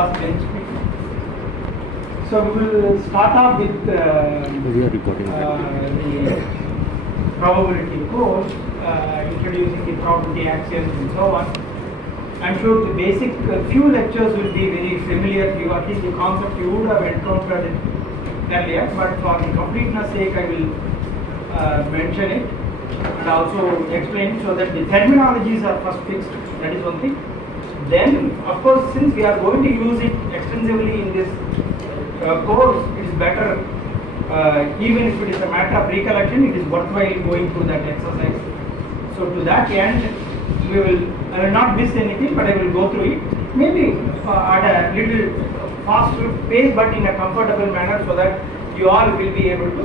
last bench. So we will start off with We are recording. the probability course, introducing the probability axioms and so on. I'm sure the basic few lectures will be very familiar to you, at least the concept you would have encountered it earlier, but for the completeness sake I will mention it and also explain so that the terminologies are first fixed, that is one thing. Then of course, since we are going to use it extensively in this course, it is better, even if it is a matter of recollection, it is worthwhile going through that exercise. So to that end, I will not miss anything, but I will go through it, maybe at a little faster pace, but in a comfortable manner, so that you all will be able to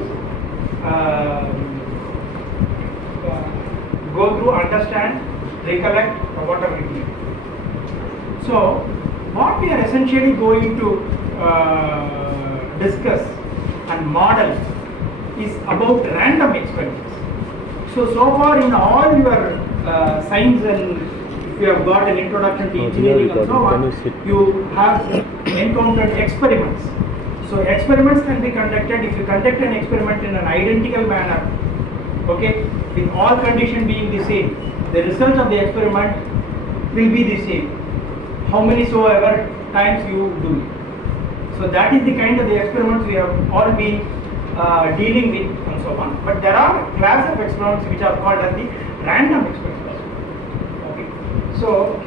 go through, understand, recollect, or whatever it is. So what we are essentially going to discuss and model is about random experiments. So far in all your science, and if you have got an introduction to engineering and so on, you have encountered experiments. So experiments can be conducted. If you conduct an experiment in an identical manner, okay, with all conditions being the same, the result of the experiment will be the same, how many so ever times you do it. So that is the kind of the experiments we have all been dealing with and so on. But there are class of experiments which are called as the random experiments. Okay. So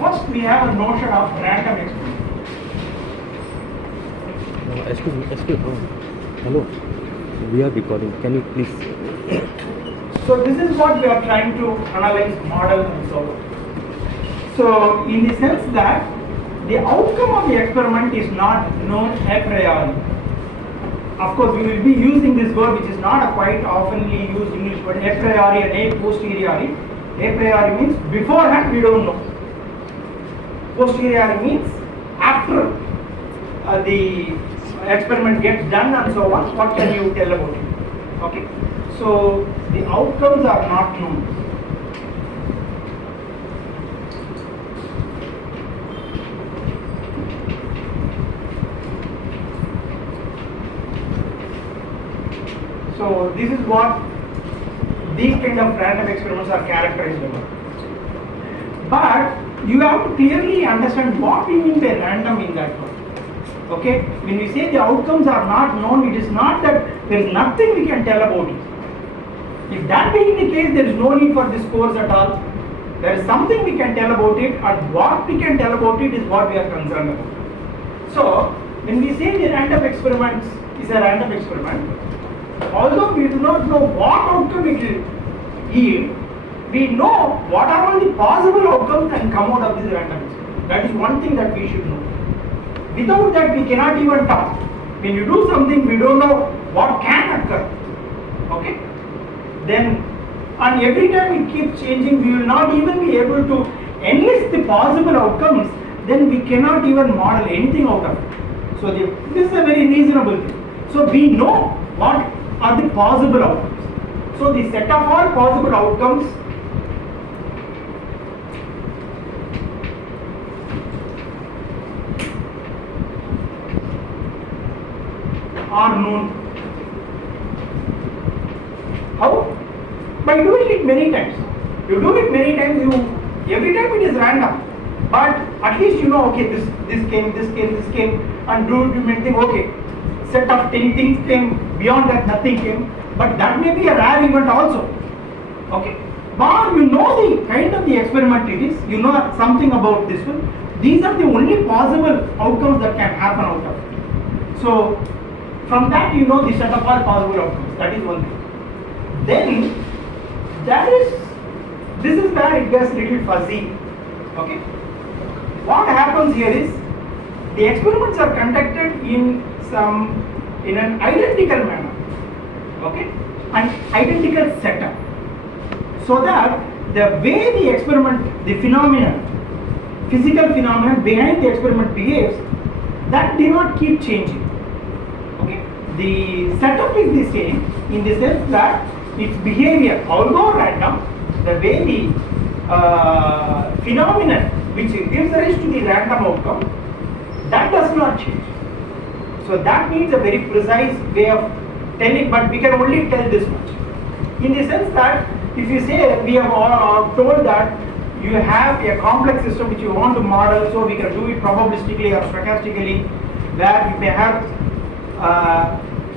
first we have a notion of random experiment. Excuse me. Hello. We are recording. Can you please? So this is what we are trying to analyze, model, and so on. So in the sense that the outcome of the experiment is not known a priori. Of course, we will be using this word, which is not a quite oftenly used English word, a priori and a posteriori. A priori means beforehand we don't know. Posteriori means after the experiment gets done and so on, what can you tell about it? Okay. So the outcomes are not known. So this is what these kind of random experiments are characterized about. But you have to clearly understand what we mean by random in that word. Okay, when we say the outcomes are not known, it is not that there is nothing we can tell about it. If that being the case, there is no need for this course at all. There is something we can tell about it, and what we can tell about it is what we are concerned about. So when we say the random experiment is a random experiment, although we do not know what outcome it will yield, we know what are all the possible outcomes that can come out of this random experiment. That is one thing that we should know. Without that, we cannot even talk. When you do something, we don't know what can occur. Okay? Then, and every time it keeps changing, we will not even be able to enlist the possible outcomes. Then we cannot even model anything out of it. So this is a very reasonable thing. So we know what are the possible outcomes. So the set of all possible outcomes are known. How? By doing it many times. You do it many times, every time it is random. But at least you know, okay, this came, and do many things, okay. Set of 10 things came, beyond that nothing came. But that may be a rare event also. Okay. But you know the kind of the experiment it is, you know something about this one. These are the only possible outcomes that can happen out of it. So from that you know the set of all possible outcomes. That is one thing. Then this is where it gets little fuzzy. Okay. What happens here is the experiments are conducted in an identical manner. Okay, an identical setup. So that the way the experiment, the phenomenon, physical phenomenon behind the experiment behaves, that do not keep changing. Okay, the setup is the same in the sense that its behavior, although random, the way the phenomenon which gives rise to the random outcome, that does not change. So that needs a very precise way of telling, but we can only tell this much. In the sense that if you say we have told that you have a complex system which you want to model, so we can do it probabilistically or stochastically, where you may have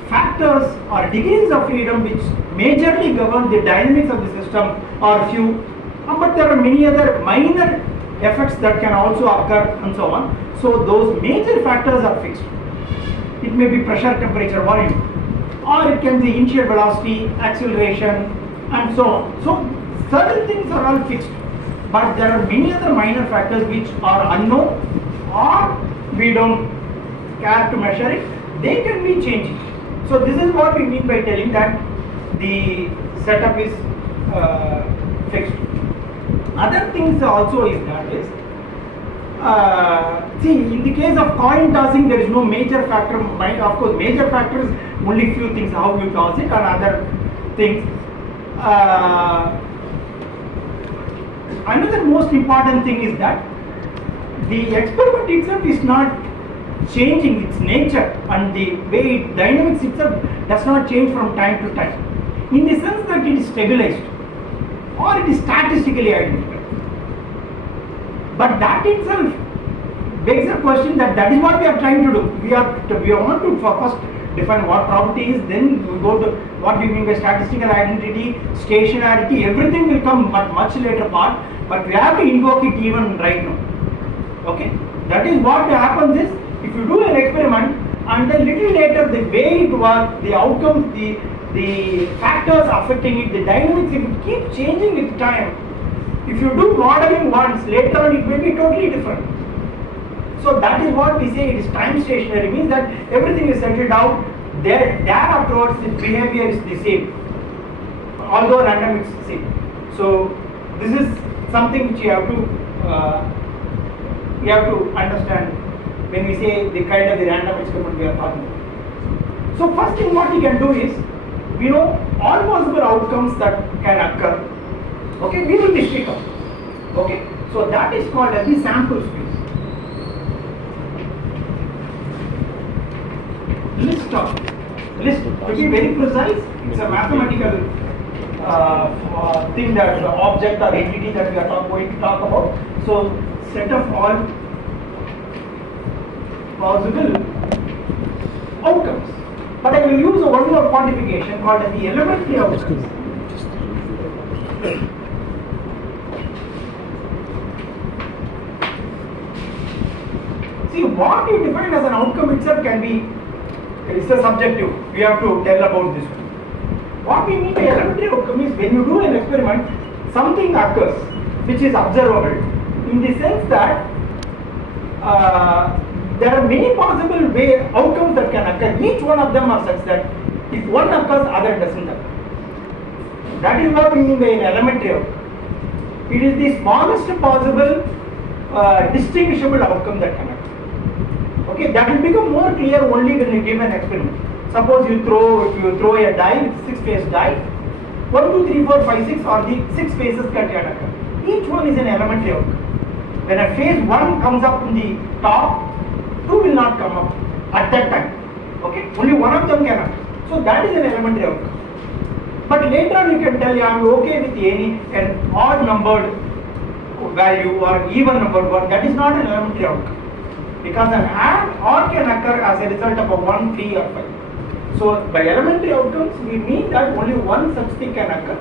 factors or degrees of freedom which majorly govern the dynamics of the system or few, but there are many other minor effects that can also occur and so on. So those major factors are fixed. It may be pressure, temperature, volume, or it can be initial velocity, acceleration, and so on. So certain things are all fixed, but there are many other minor factors which are unknown or we don't care to measure it. They can be changing. So this is what we mean by telling that the setup is fixed. Other things also is that is, see, in the case of coin tossing, there is no major factor. Of course, major factor is only few things, how you toss it and other things. Another most important thing is that the experiment itself is not changing its nature, and the way it dynamics itself does not change from time to time, in the sense that it is stabilized or it is statistically identical. But that itself begs a question that is what we are trying to do. We want to first define what probability is, then we go to what do you mean by statistical identity, stationarity, everything will come but much later part, but we have to invoke it even right now. Okay, that is what happens is, if you do an experiment and then little later the way it works, the outcomes, the factors affecting it, the dynamics, if it keeps changing with time, if you do modeling once, later on it may be totally different. So that is what we say it is time stationary, means that everything is settled out, there afterwards the behavior is the same, although random is the same. So this is something which you have to understand when we say the kind of the random experiment we are talking about. So first thing what we can do is, we know all possible outcomes that can occur. Okay, we will restrict them. Okay, so that is called as the sample space. List to be very precise, it's a mathematical thing, that the object or entity that we are going to talk about. So set of all possible outcomes. But I will use one more quantification called as the elementary outcomes. See, what you define as an outcome itself can be, it's a subjective. We have to tell about this one. What we mean by elementary outcome is, when you do an experiment, something occurs which is observable, in the sense that there are many possible outcomes that can occur. Each one of them are such that if one occurs, other doesn't occur. That is what we mean by an elementary outcome. It is the smallest possible distinguishable outcome that can occur. Okay, that will become more clear only when you give an experiment. Suppose if you throw a die, 6-face die, 1, 2, 3, 4, 5, 6 are the 6 faces that can occur. Each one is an elementary outcome. When a phase 1 comes up in the top, 2 will not come up at that time. Okay, only one of them can occur. So that is an elementary outcome. But later on you can tell, I am okay with an odd numbered value or even numbered one. That is not an elementary outcome, because an AND OR can occur as a result of a 1, 3 or 5. So by elementary outcomes we mean that only one such thing can occur.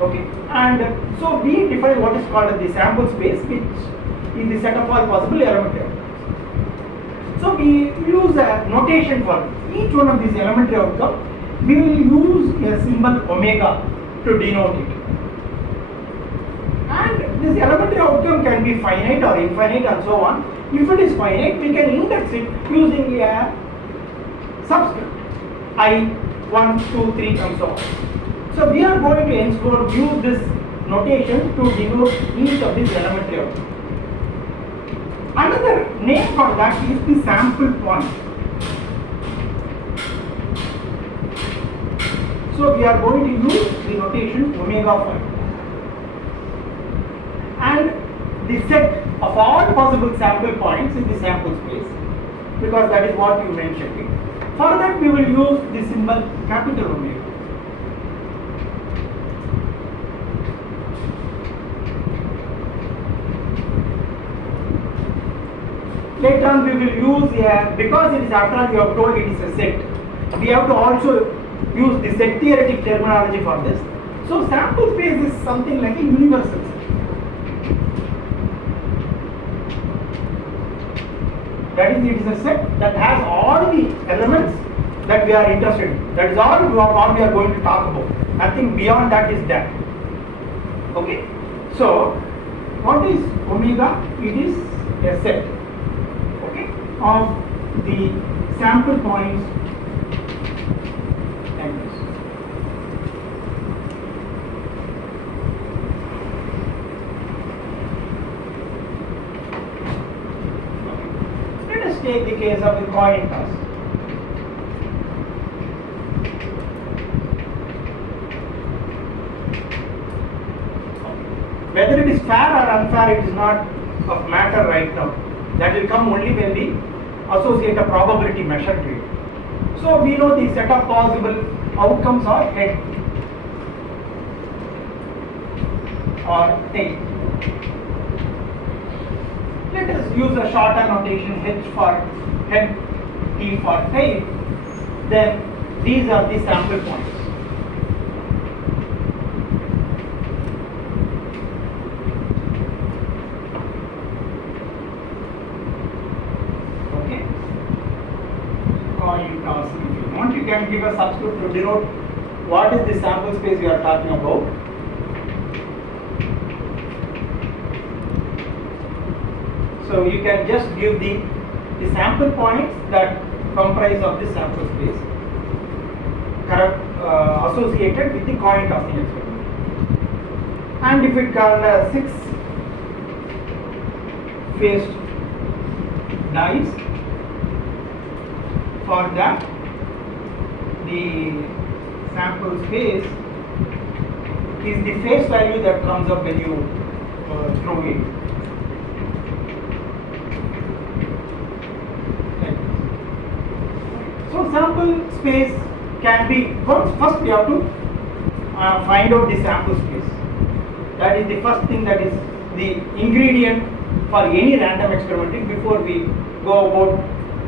Okay, and so we define what is called as the sample space, which is the set of all possible elementary outcomes. So we use a notation for each one of these elementary outcomes. We will use a symbol omega to denote it. And this elementary outcome can be finite or infinite and so on. If it is finite, we can index it using a subscript I, 1, 2, 3 and so on. So we are going to henceforth use this notation to denote each of these elementary outcomes. Another name for that is the sample point. So we are going to use the notation omega phi. And the set of all possible sample points in the sample space, because that is what you mentioned. For that we will use the symbol capital omega. Later on we will use because it is, after all you have told it is a set, we have to also use the set theoretic terminology for this. So sample space is something like a universal set. That is, it is a set that has all the elements that we are interested in. That is all what we are going to talk about. Nothing beyond that is done. Okay? So, what is omega? It is a set, okay, of the sample points like this. Let us take the case of the coin toss. Whether it is fair or unfair, it is not of matter right now. That will come only when we associate a probability measure to it. So we know the set of possible outcomes are head or tail. Let us use a shorter notation, H for head, T for tail. Then these are the sample points. Okay. Coin toss. If you want, you can give a subscript to denote what is the sample space we are talking about. So you can just give the sample points that comprise of the sample space associated with the coin tossing experiment. And if it can 6 faced dice, for that the sample space is the face value that comes up when you throw it. So sample space can be, first we have to find out the sample space. That is the first thing, that is the ingredient for any random experimenting before we go about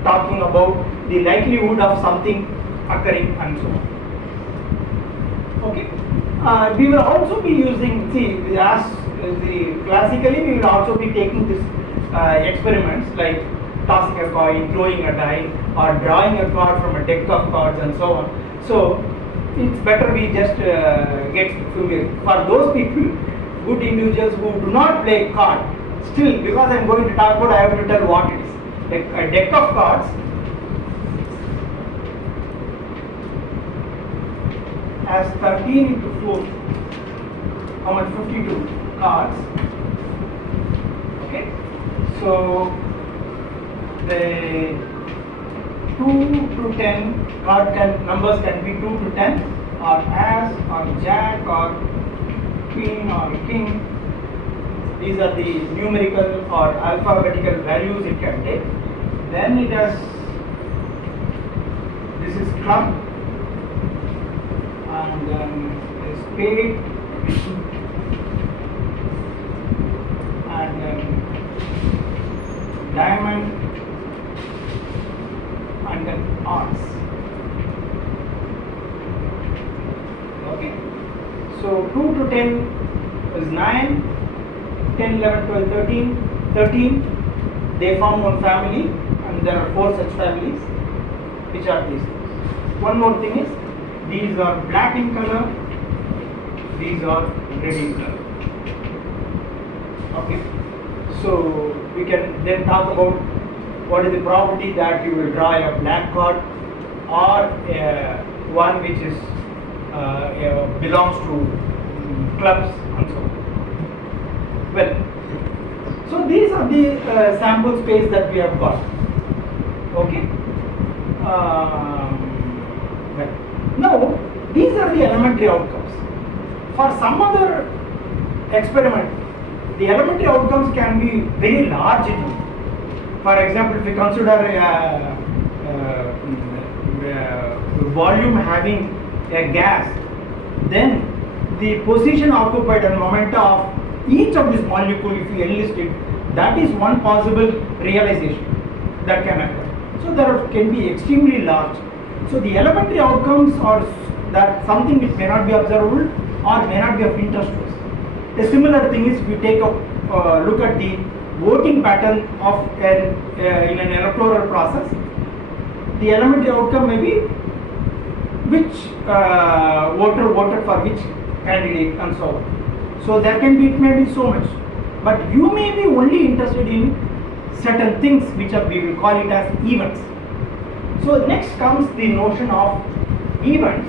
talking about the likelihood of something occurring and so on. Okay. We will also be using, classically we will also be taking this experiments like tossing a coin, throwing a die, or drawing a card from a deck of cards and so on. So it's better we just get familiar. For those people, good individuals who do not play card, still, because I am going to talk about, I have to tell what it is. Like a deck of cards has 13 into 4, how much? 52 cards. Okay, so the 2 to 10 numbers can be 2 to 10, or as, or jack, or queen, or king. These are the numerical or alphabetical values it can take. Then it has, this is club, and then a spade, and then diamond, and then hearts. Okay, so 2 to 10 is 9, 10, 11, 12, 13, they form one family, and there are 4 such families, which are these things. One more thing is, these are black in color, these are red in color. Okay, so we can then talk about what is the probability that you will draw a black card, or one which is belongs to clubs and so on. Well, so these are the sample space that we have got. Okay. Well, now These are the elementary outcomes. For some other experiment, the elementary outcomes can be very large too. For example, if we consider a volume having a gas, then the position occupied and momenta of each of these molecules, if we enlist it, that is one possible realization that can occur. So there can be extremely large. So the elementary outcomes are that something which may not be observable or may not be of interest to us. A similar thing is if we take a look at the voting pattern of in an electoral process, the elementary outcome may be which voter voted for which candidate and so on. So there can be, it may be so much, but you may be only interested in certain things which are, we will call it as events. So next comes the notion of events.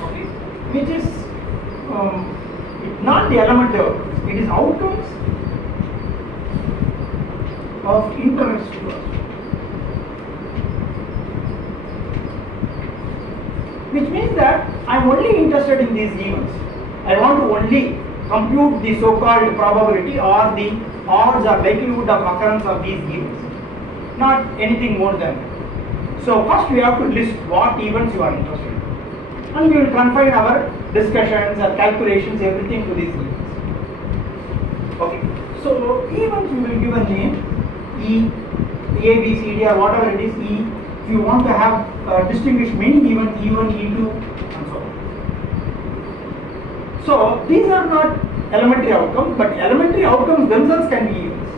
Okay, which is not the elementary outcomes, it is outcomes of interest to us. Which means that I am only interested in these events. I want to only compute the so-called probability or the odds or likelihood of occurrence of these events, not anything more than that. So first we have to list what events you are interested in, and we will confine our discussions or calculations, everything to these events. Okay, so events we will give a name, E, A, B, C, D, or whatever it is, E. If you want to have distinguish many events, E1, E2 and so on. So these are not elementary outcomes, but elementary outcomes themselves can be events.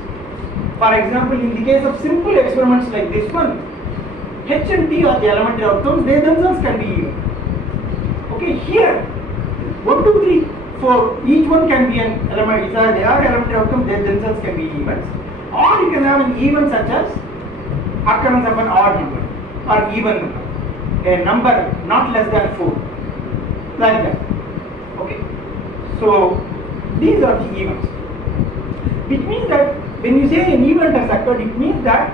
For example, in the case of simple experiments like this one, H and T are the elementary outcomes, they themselves can be events. Okay, here 1, 2, 3, 4, each one can be an element, they are elementary outcomes, they themselves can be events. Or you can have an event such as occurrence of an odd number or even number, a number not less than 4, like that. Okay, so these are the events, which means that when you say an event has occurred, it means that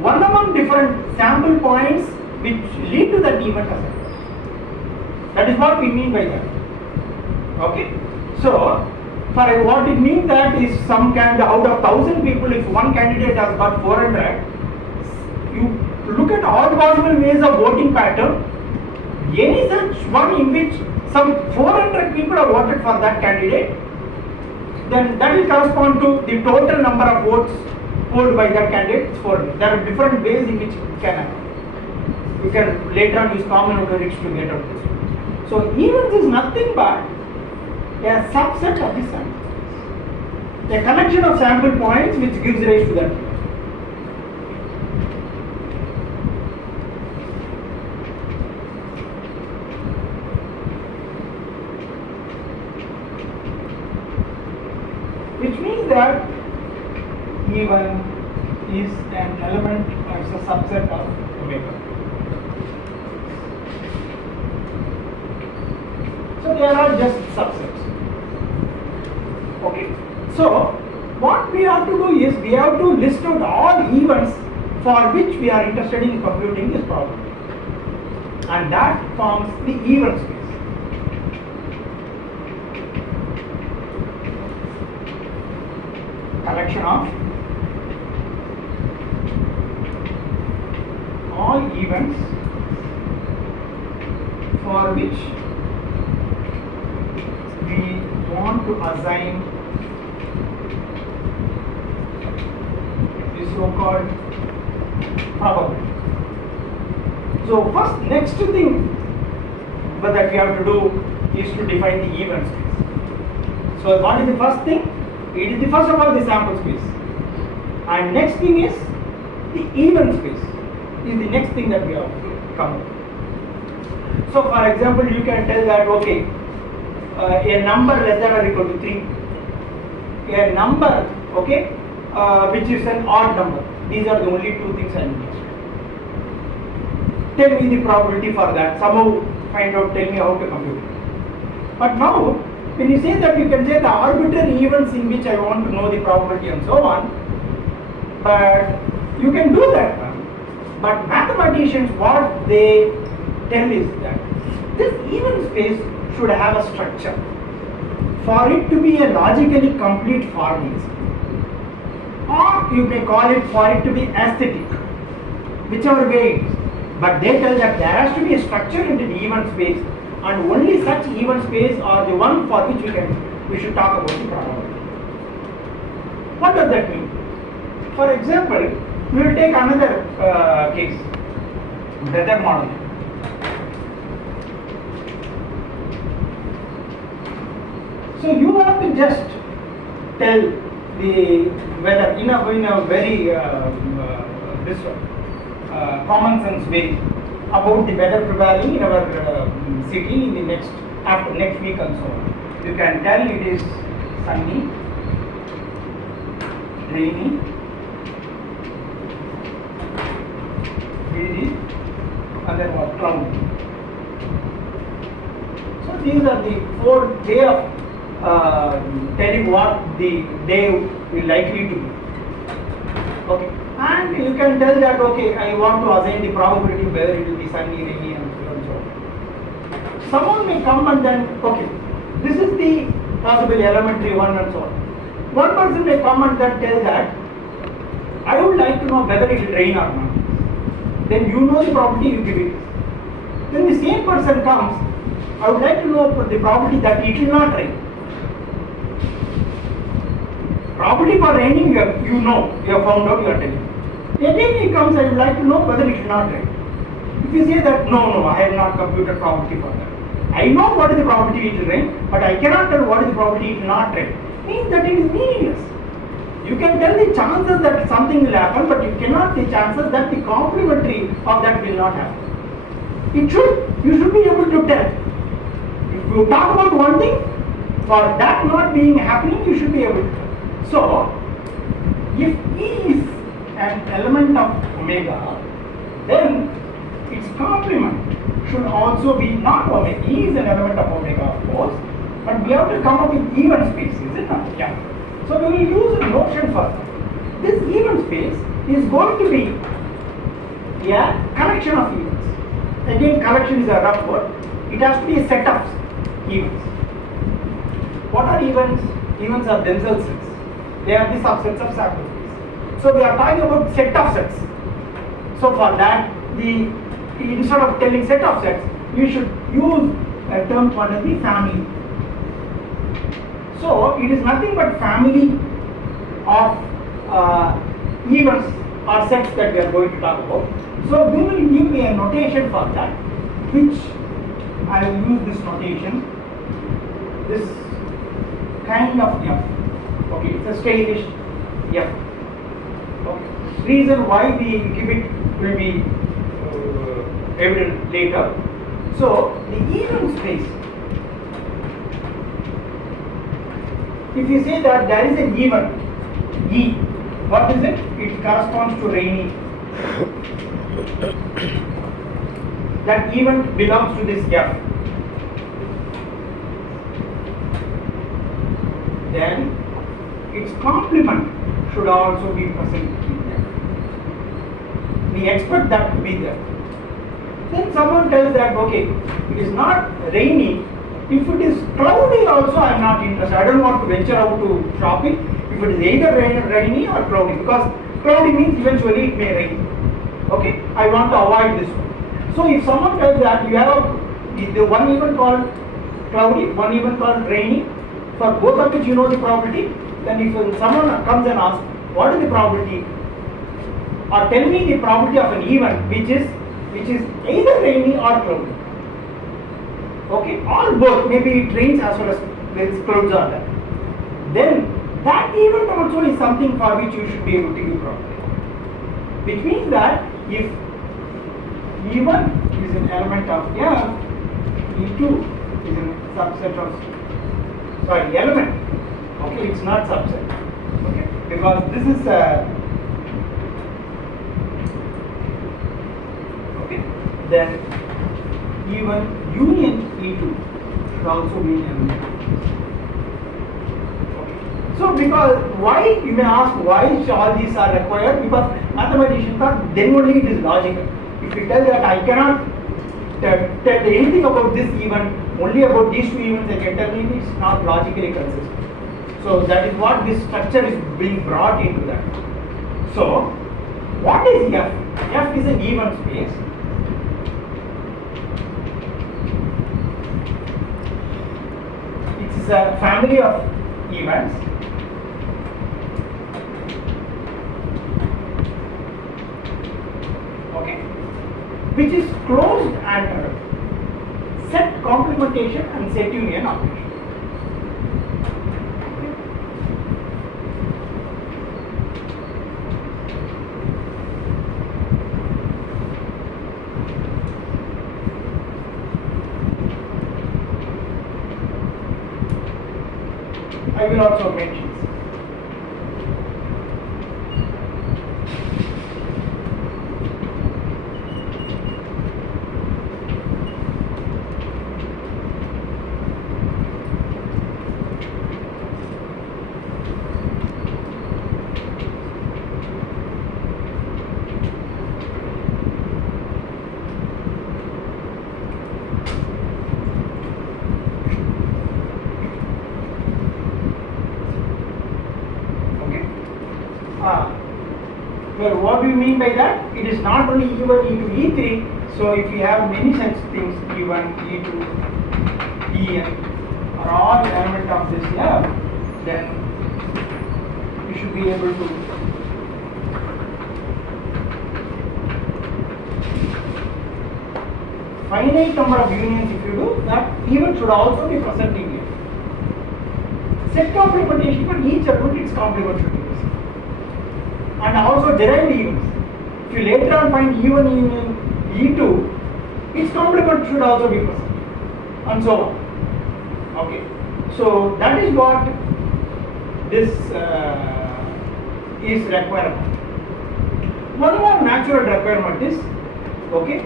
one among different sample points which lead to that event has occurred. That is what we mean by that. Okay, so for what it means that is some kind out of 1,000 people, if one candidate has got 400, you look at all possible ways of voting pattern, any such one in which some 400 people have voted for that candidate, then that will correspond to the total number of votes polled by that candidate. There are different ways in which it can happen. You can later on use combinatorics to get out this. So events is nothing but a subset of the sample, a collection of sample points which gives rise to that. Which means that E1 is an element, it's a subset of omega. So they are all just subsets. Okay. So what we have to do is we have to list out all events for which we are interested in computing this problem, and that forms the event space. Collection of all events for which we want to assign the so-called probability. So first, next thing that we have to do is to define the event space. So what is the first thing? It is the first of all the sample space, and next thing is the event space is the next thing that we have to come up. So for example, you can tell that okay, a number less than or equal to 3, a number okay which is an odd number. These are the only two things I am interested. Tell me the probability for that. Somehow find out. Tell me how to compute it. But now, when you say that, you can say the arbitrary events in which I want to know the probability and so on, But you can do that one. But mathematicians, what they tell is that this even space should have a structure. For it to be a logically complete formalism, or you may call it for it to be aesthetic, whichever way it is. But they tell that there has to be a structure into the even space, and only such even space are the one for which we should talk about the probability. What does that mean? For example, we will take another case, weather modeling. So you have to just tell the weather in a very common sense way about the weather prevailing in our city in the next week and so on. You can tell it is sunny, rainy, breezy, and then what, cloudy. So these are the 4 way of telling what the day will likely to be. Okay, and you can tell that okay, I want to assign the probability whether it will be sunny, rainy, and so on. Someone may come and then okay, this is the possible elementary one and so on. One person may come and then tell that I would like to know whether it will rain or not. Then you know the probability, you give it. Then the same person comes, I would like to know the probability that it will not rain. Probability for raining, you have found out, you are telling. Again he comes, I would like to know whether it will not rain. If you say that no, I have not computed probability for that. I know what is the probability it will rain, but I cannot tell what is the probability it will not rain. Means that it is meaningless. You can tell the chances that something will happen, but you cannot the chances that the complementary of that will not happen. You should be able to tell. If you talk about one thing, for that not being happening, you should be able to tell. So, if E is an element of omega, then its complement should also be not omega. E is an element of omega, of course, but we have to come up with even space, is it not? Yeah. So we will use a notion for that. This even space is going to be a collection of events. Again, collection is a rough word. It has to be a set of events. What are events? Events are themselves sets. They are the subsets of sample space. So we are talking about set of sets. So for that, instead of telling set of sets, you should use a term called as the family. So it is nothing but family of events or sets that we are going to talk about. So we will give a notation for that, which I will use this notation, this kind of F. Okay, it's a stylish F. Okay. Reason why we give it will be evident later. So the even space, if you say that there is an even E, what is it? It corresponds to rainy. That even belongs to this F. Then its complement should also be present in there. We expect that to be there. Then someone tells that okay, it is not rainy. If it is cloudy also, I am not interested. I don't want to venture out to shopping if it is either rainy or cloudy, because cloudy means eventually it may rain. Okay, I want to avoid this one. So if someone tells that you have the one event called cloudy, one event called rainy, for both of which you know the probability, then if someone comes and asks what is the probability, or tell me the probability of an event which is either rainy or cloudy. Okay, or both, maybe it rains as well as clouds are there. Then that event also is something for which you should be able to give probability. Which means that if E1 is an element of F, E2 is a subset of, element. Okay, it's not subset. Okay, because this is okay, then E1 union E2 should also be an element. Okay. So because why, you may ask why all these are required, because mathematicians thought then only it is logical. If you tell that I cannot tell anything about this event, only about these two events I can tell you, it's not logically consistent. So that is what this structure is being brought into that. So what is F? F is an even space. It is a family of events. Okay, which is closed under set complementation and set union operation. I will also mention. Well, what do you mean by that? It is not only E1, E2, E3. So if you have many such things, E1, E2, En are all element of this F, then you should be able to finite number of unions. If you do that, even should also be present in here. Set complementation for each element, its complement should be present. And also derived events. If you later on find E1 union E2, its complement should also be present, and so on. Okay, so that is what this is requirement. One more natural requirement is, okay,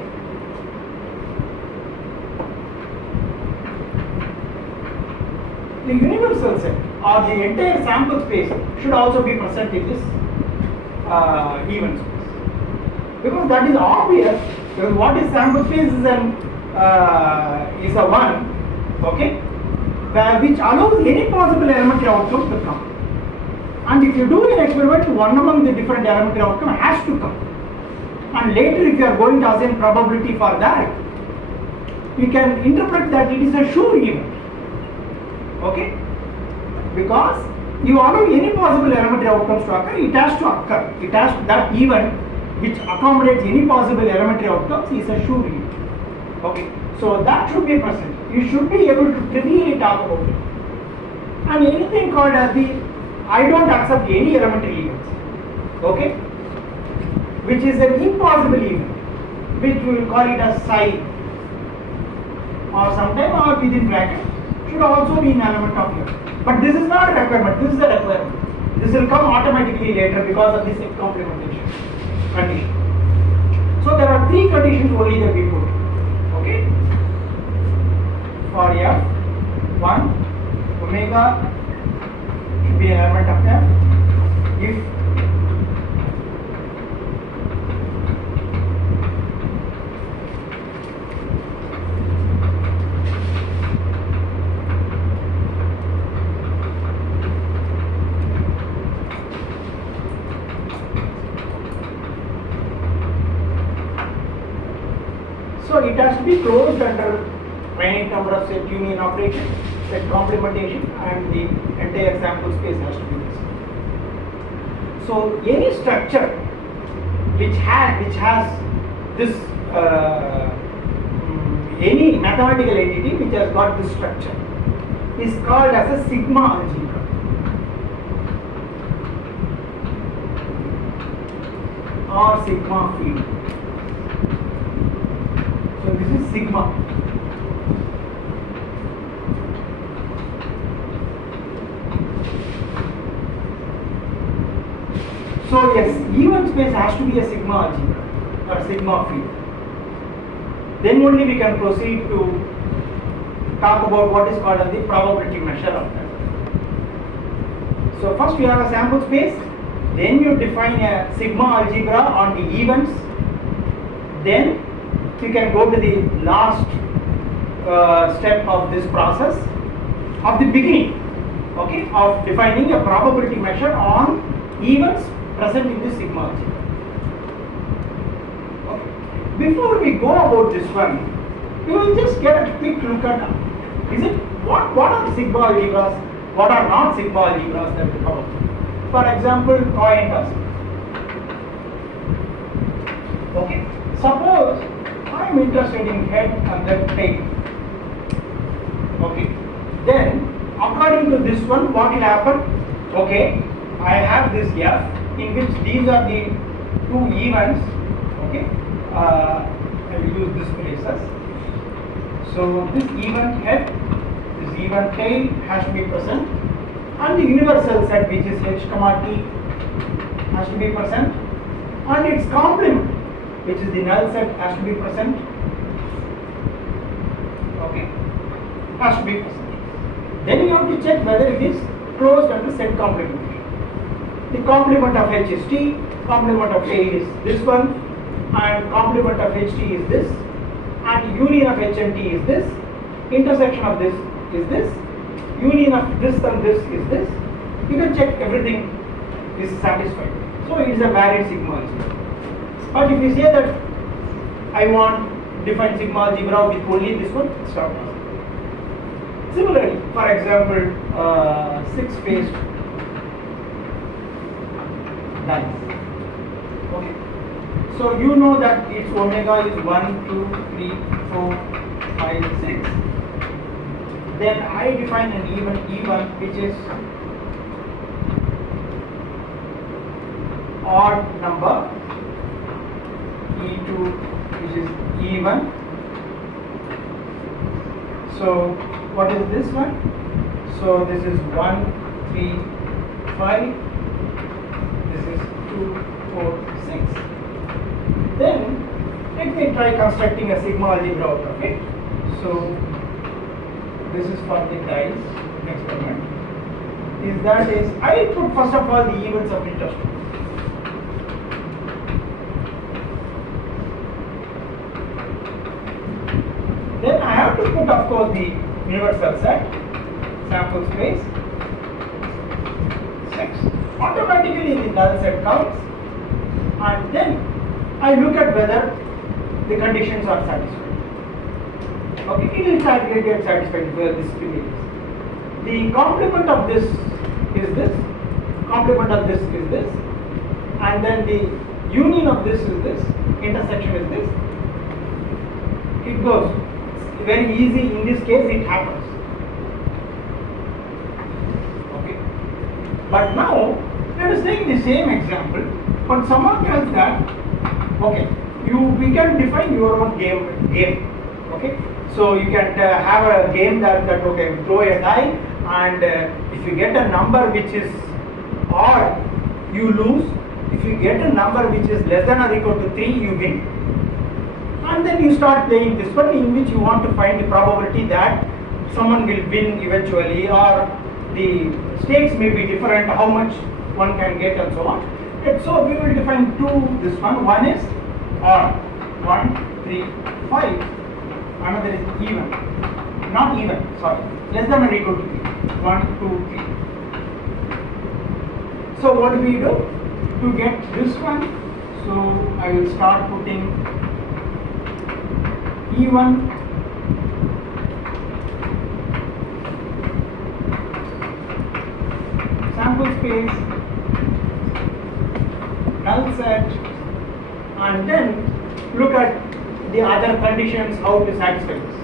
the universal set or the entire sample space should also be present in this even space, because that is obvious. Because what is sample space is a one, okay, which allows any possible elementary outcome to come. And if you do an experiment, one among the different elementary outcome has to come. And later, if you are going to assign probability for that, you can interpret that it is a sure event. Okay, because you allow any possible elementary outcomes to occur, it has to occur. It has to, that event which accommodates any possible elementary outcomes is a sure event. Okay, so that should be present. You should be able to trivially talk about it. And anything called as the I don't accept any elementary events. Okay, which is an impossible event, which we will call it as psi, or sometime or within bracket, should also be an element of here. But this is not a requirement, this is a requirement. This will come automatically later because of this complementation condition. So there are three conditions only that we put. Okay? For F, 1, omega should be an element of F. If so it has to be closed under finite number of set union operation, set complementation, and the entire sample space has to be this. So any structure which has this any mathematical entity which has got this structure is called as a sigma algebra. Or sigma field. So this is sigma. So yes, even space has to be a sigma algebra or sigma field. Then only we can proceed to talk about what is called as the probability measure of that. So first you have a sample space, then you define a sigma algebra on the events, then you can go to the last step of this process of the beginning, okay, of defining a probability measure on events present in the sigma algebra. Okay. Before we go about this one, we will just get a quick look at what are sigma algebras, what are not sigma algebras that we cover. For example, coin toss. Okay, suppose I am interested in head and then tail. Okay, then according to this one, what will happen? Okay, I have this F in which these are the two events. Okay, I will use this places. So this event head, this event tail has to be present, and the universal set which is h comma t has to be present, and its complement which is the null set has to be present. Okay, has to be present. Then you have to check whether it is closed under set complementation. The complement of h is t, complement of tail is this one, and complement of ht is this, and union of h and t is this, intersection of this is this, union of this and this is this. You can check everything is satisfied. So it is a valid sigma algebra. But if you say that I want define sigma algebra with only this one, it's not possible. Similarly, for example, six-faced dice. Okay. So you know that its omega is 1, 2, 3, 4, 5, 6. Then I define an even E1 which is odd number, E2 which is even. So what is this one? So this is 1, 3, 5. This is 2, 4, 6. Then let me try constructing a sigma algebra out of it. So this is for the dice experiment. Is I put first of all the events of interest. Then I have to put, of course, the universal set, sample space, 6. Automatically the null set comes, and then I look at whether the conditions are satisfied. Okay, it will get satisfied where this is. The complement of this is this, complement of this is this, and then the union of this is this, intersection is this. It goes. It's very easy. In this case, it happens. Okay. But now, let us take the same example, but someone tells that, okay, we can define your own game. Okay. So you can have a game that okay, throw a die, and if you get a number which is odd, you lose. If you get a number which is less than or equal to 3, you win. And then you start playing this one in which you want to find the probability that someone will win eventually, or the stakes may be different, how much one can get and so on. And so we will define this one. One is odd, 1, 3, 5. Another is even, not even, sorry, less than or equal to 3, 1, 2, 3. So what do we do to get this one? So I will start putting E1 sample space, null set, and then look at the other conditions, how to satisfy this.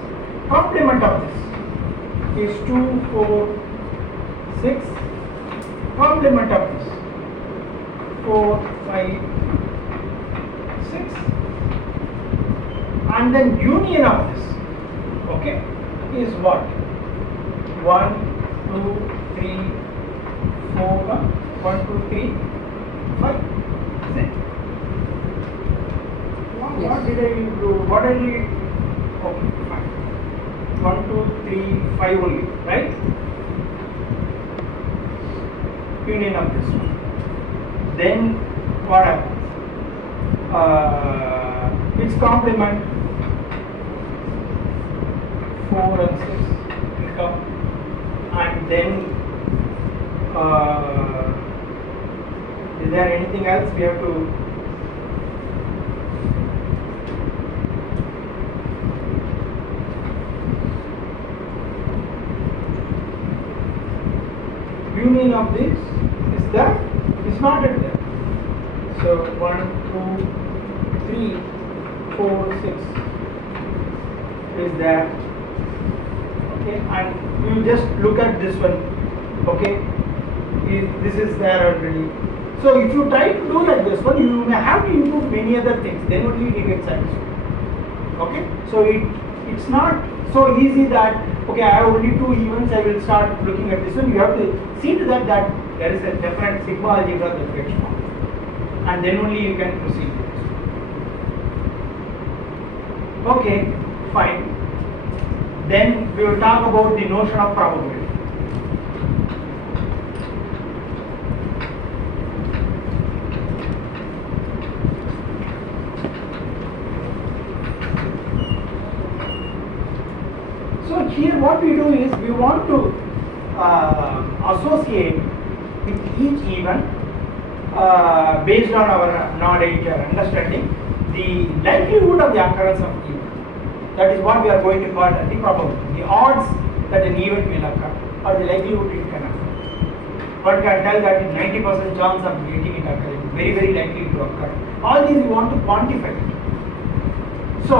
Complement of this is 2, 4, 6. Complement of this 4, 5, 6. And then union of this, okay, is what? 1, 2, 3, 4, 1, 2, 3, 5. Is it? Yes. What did I do? What did I? Okay, fine. 1, 2, 3, 5 only, right? union of this one. Then what happens? Its complement 4 and 6 will come, and then is there anything else we have to? Union of this is there, it's not at there. So 1, 2, 3, 4, 6 is there. Okay, and you just look at this one. Okay, this is there already. So if you try to do like this one, you may have to input many other things. Then only you get satisfied. Okay, so it's not so easy that okay, I have only 2 events, I will start looking at this one. You have to see to that there is a definite sigma algebra that gets formed, and then only you can proceed with this. Okay, fine. Then we will talk about the notion of probability. So here what we do is we want to associate with each event based on our knowledge or understanding the likelihood of the occurrence of event. That is what we are going to call the probability. The odds that an event will occur or the likelihood it can occur. One can tell that 90% chance of getting it occurring, very very likely to occur. All these we want to quantify. So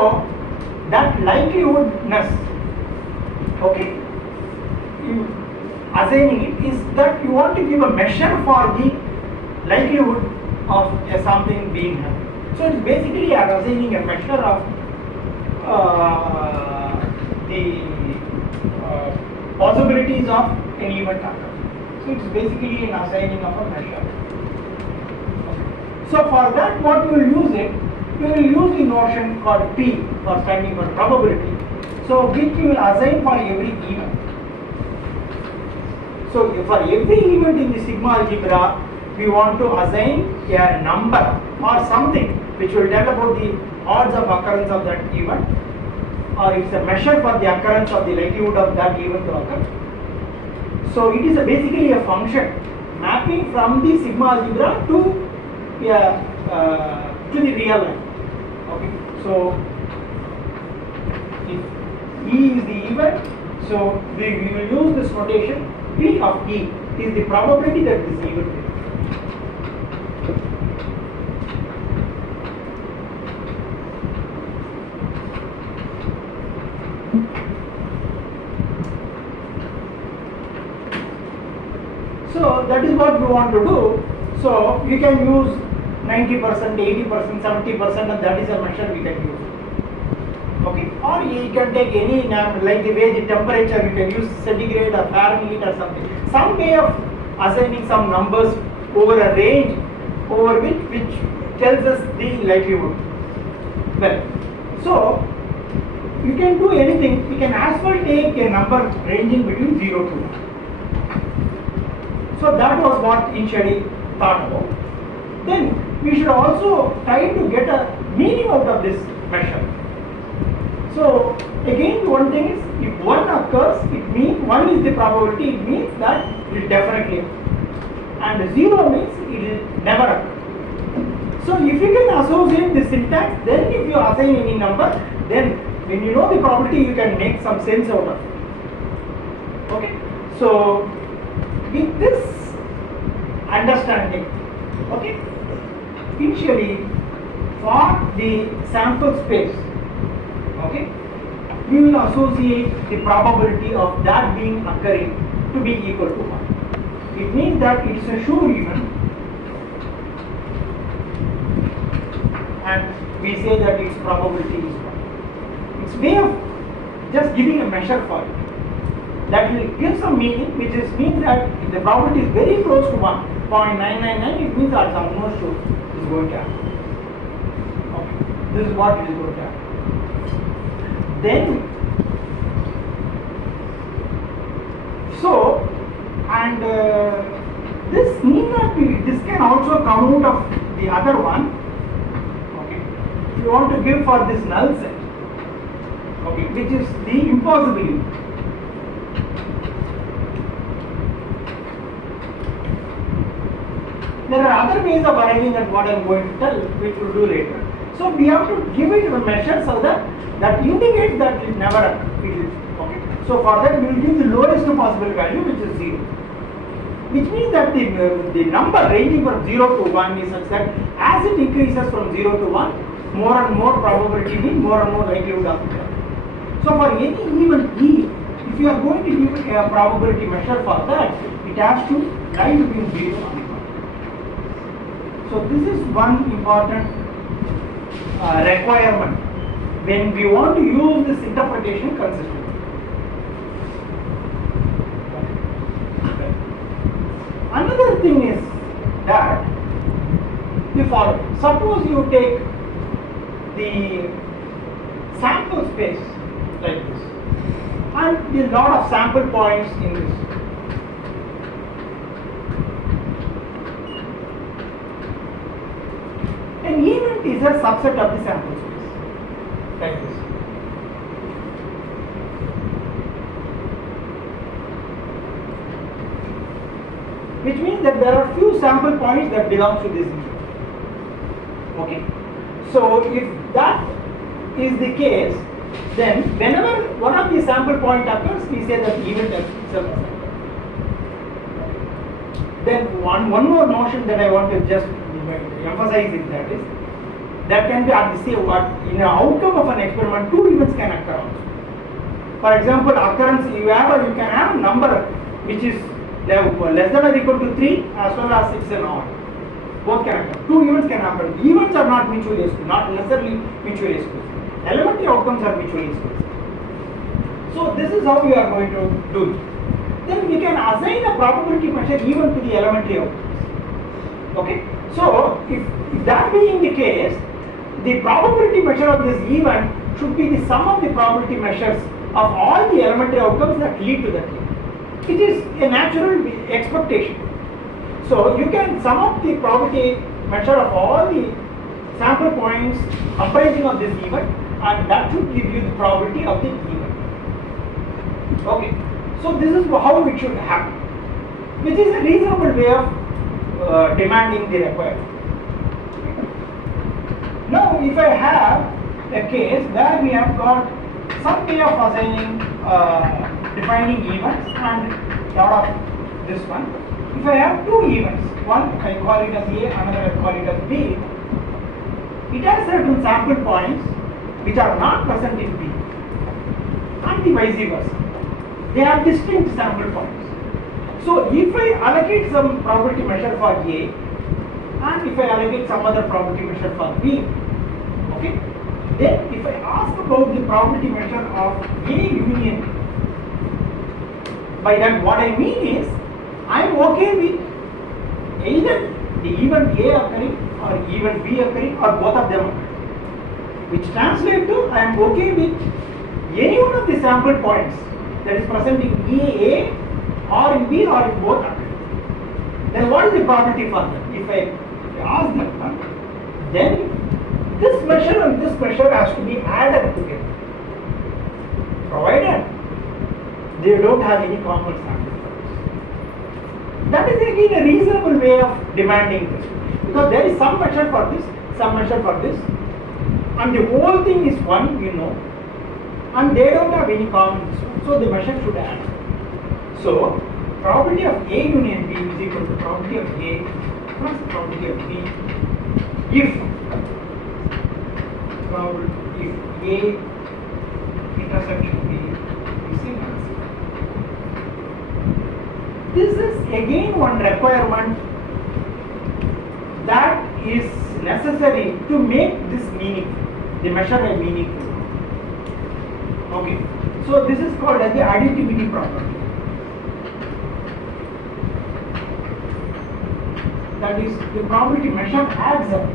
that likelihoodness, okay, assigning it is that you want to give a measure for the likelihood of something being happened. So it's basically you are assigning a measure of the possibilities of an event occurring. So it's basically an assigning of a measure. Okay. So for that, what we will use it, we will use the notion called P for standing for probability. So which we will assign for every event. So for every event in the sigma algebra, we want to assign a number or something which will tell about the odds of occurrence of that event, or it's a measure for the occurrence of the likelihood of that event to occur. So it is basically a function mapping from the sigma algebra to the real life. Okay. So if E is the event, so we will use this notation. P of E is the probability that this event will occur. So that is what we want to do. So we can use 90%, 80%, 70%, and that is a measure we can use. Okay, or you can take any like the way the temperature, you can use centigrade or Fahrenheit or something. Some way of assigning some numbers over a range over which tells us the likelihood. Well, so you can do anything. You can as well take a number ranging between 0 to 1. So that was what initially thought about. Then we should also try to get a meaning out of this measure. So again, one thing is, if 1 occurs, it means 1 is the probability, it means that it will definitely occur. And 0 means it will never occur. So if you can associate the syntax, then if you assign any number, then when you know the probability, you can make some sense out of it. Okay. So with this understanding, okay, initially for the sample space, okay, we will associate the probability of that being occurring to be equal to 1. It means that it is a sure event, and we say that its probability is 1. It's way of just giving a measure for it. That will give some meaning, which means that if the probability is very close to 1, 0.999, it means that almost sure is going to happen. Okay, this is what it is going to happen. Then, so, and this need not be, this can also come out of the other one. Okay, if you want to give for this null set, okay, which is the impossibility. There are other ways of arriving at what I am going to tell, which we will do later. So we have to give it a measure so that that indicates that it never occurs. It is okay. So for that we will give the lowest possible value, which is 0. Which means that the number ranging from 0 to 1 is such that as it increases from 0 to 1, more and more probability means more and more likelihood of it. So for any even E, if you are going to give a probability measure for that, it has to lie between 0 and 1. So this is one important requirement when we want to use this interpretation consistently. Another thing is that the following. Suppose you take the sample space like this and a lot of sample points in this. An event is a subset of the sample space like this. Which means that there are few sample points that belongs to this event. Okay. So if that is the case, then whenever one of the sample point occurs, we say that the event itself is occurred. Then one more notion that I want to just emphasize is that can be at the same in an outcome of an experiment, two events can occur also. For example, occurrence you can have a number which is less than or equal to 3 as well as 6 and odd. Both can occur. Two events can happen. Events are not mutually exclusive, not necessarily mutually exclusive. Elementary outcomes are mutually exclusive. So this is how we are going to do it. Then we can assign a probability measure even to the elementary outcomes. Okay. So if that being the case, the probability measure of this event should be the sum of the probability measures of all the elementary outcomes that lead to that event. It is a natural expectation. So you can sum up the probability measure of all the sample points comprising of this event, and that should give you the probability of the event. Okay. So this is how it should happen, which is a reasonable way of demanding the requirement. Now, if I have a case where we have got some way of assigning, defining events and lot of this one. If I have two events, one I call it as A, another I call it as B, it has certain sample points which are not present in B, and the vice versa. They have distinct sample points. So if I allocate some probability measure for A, and if I allocate some other probability measure for B, okay, then if I ask about the probability measure of A union B, by that what I mean is, I am okay with either the event A occurring or event B occurring or both of them occurring, which translates to I am okay with any one of the sample points that is present in A or in B or in both occurring. Then what is the probability for that? If I ask that one, then this measure and this measure has to be added together, provided they don't have any common sample points. That is again a reasonable way of demanding this, because there is some measure for this, some measure for this, and the whole thing is one, and they don't have any common, so the measure should add. So probability of A union B is equal to probability of A plus probability of B if A intersection B is in. This is again one requirement that is necessary to make this meaningful, the measure a meaningful. Okay, so this is called as the additivity property. That is, the probability measure adds up.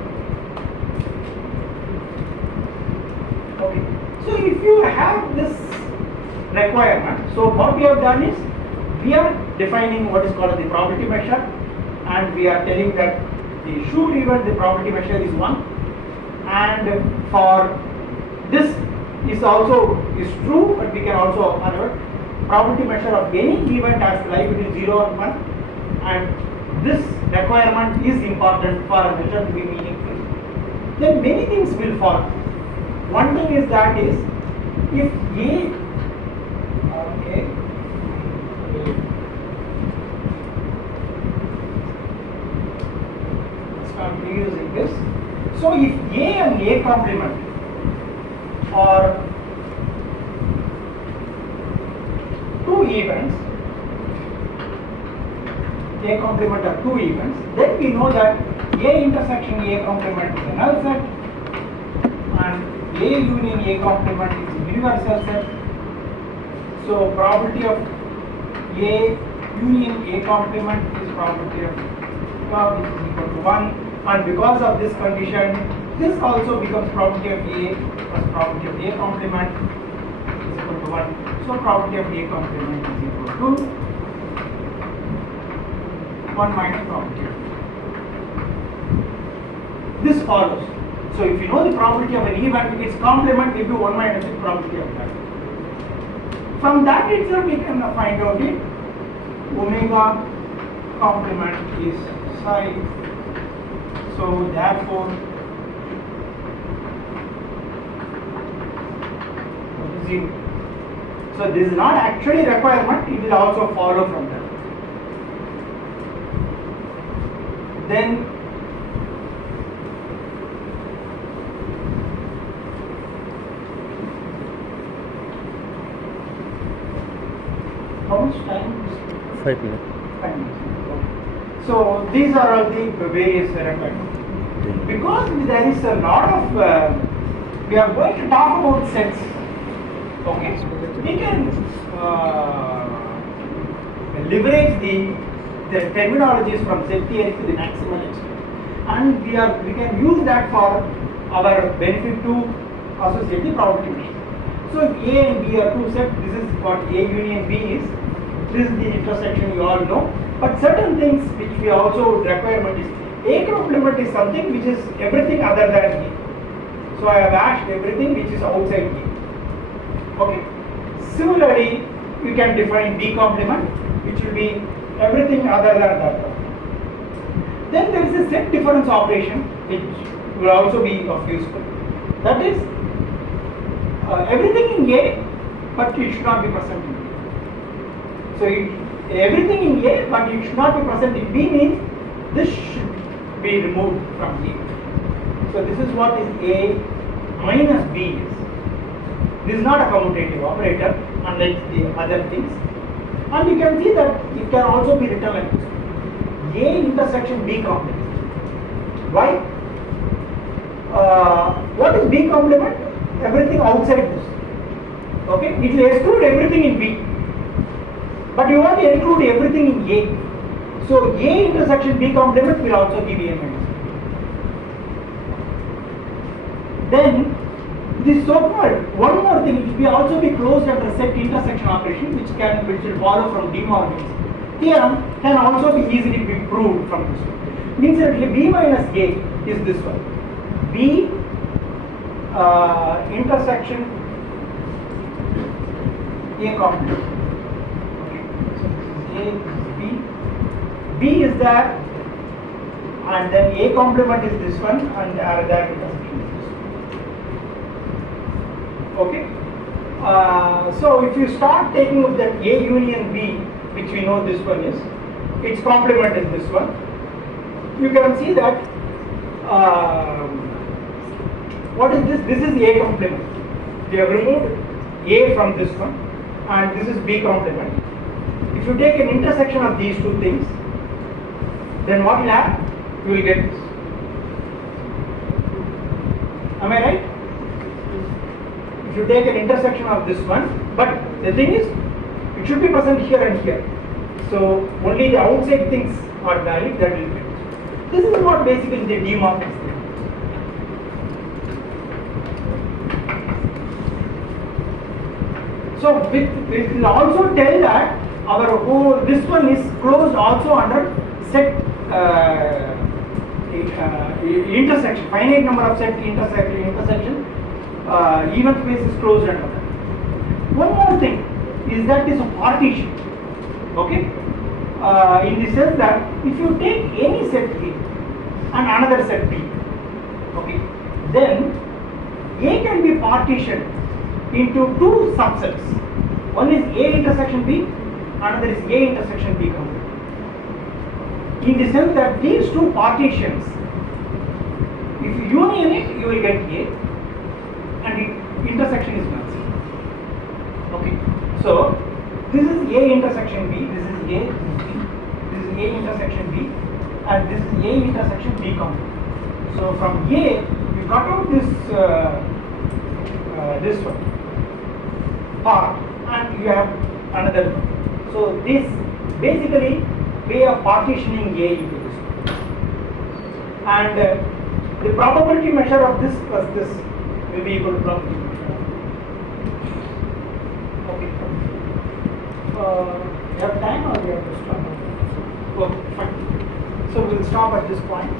Okay, so if you have this requirement, so what we have done is, we are defining what is called the probability measure, and we are telling that the should event, the probability measure is 1, and for this is also is true, but we can also convert probability measure of any event has to lie between 0 and 1, and this requirement is important for a measure to be meaningful. Then many things will follow. One thing is that is if A, okay, let's continue using this. So if A and A complement are two events, A complement are two events, then we know that A intersection A complement is a null set and A union A complement is a universal set. So probability of A union A complement is probability of which is equal to 1, and because of this condition this also becomes probability of A plus probability of A complement is equal to 1. So probability of A complement is equal to 1 minus probability of A. This follows. So if you know the probability of an event, its complement will be 1 minus the probability of that. From that itself we can find out it. Omega complement is psi. So therefore, 0. So this is not actually requirement, it will also follow from that. Then how much time is it? 5 minutes. 5 minutes. Okay. So these are all the various requirements. Because there is a lot of, we are going to talk about sets. Okay, we can leverage the terminologies from set theory to the maximal extent, and we can use that for our benefit to associate the probability measure. So if A and B are two sets, this is what A union B is. This is the intersection you all know. But certain things which we also requirement is A complement is something which is everything other than A. So I have asked everything which is outside A. Okay. Similarly, you can define B complement, which will be everything other than that. Then there is a set difference operation, which will also be of useful. That is everything in A, but it should not be present in B. So everything in A, but it should not be present in B means this should be removed from A. So this is what is A minus B is. This is not a commutative operator, unlike the other things. And you can see that it can also be written like this. A intersection B complement. Why? What is B complement? Everything outside this. Okay? It will exclude everything in B. But you want to include everything in A. So A intersection B complement will also give A minus. Then this so-called one more thing, it will also be closed under set intersection operation, which will follow from De Morgan's theorem, can also be easily be proved from this one. Means that B minus A is this one. B intersection A complement. Okay. So this is A, this is B. B is there, and then A complement is this one, and there intersection is this one. Okay. So if you start taking up that A union B, which we know this one is, its complement is this one. You can see that what is this? This is A complement. We have removed A from this one, and this is B complement. If you take an intersection of these two things, then what will happen? You will get this. Am I right? If you take an intersection of this one, but the thing is, it should be present here and here. So only the outside things are valid, that will be. This is what basically the De Morgan's theorem. So it will also tell that our whole this one is closed also under set intersection, finite number of set intersection, even space is closed under that. One more thing is that is a partition. Okay, in the sense that if you take any set A and another set B, okay, then A can be partitioned into two subsets. One is A intersection B, another is A intersection B complete. In the sense that these two partitions, if you union it, you will get A, and the intersection is nothing. Okay, so this is A intersection B, this is A, this is A intersection B, and this is A intersection B complete. So from A, you cut out this one part, and you have another one. So this basically way of partitioning A into this one. And the probability measure of this plus this will be equal to probability measure. Okay. You have time or you have to stop? Okay, fine. So we'll stop at this point.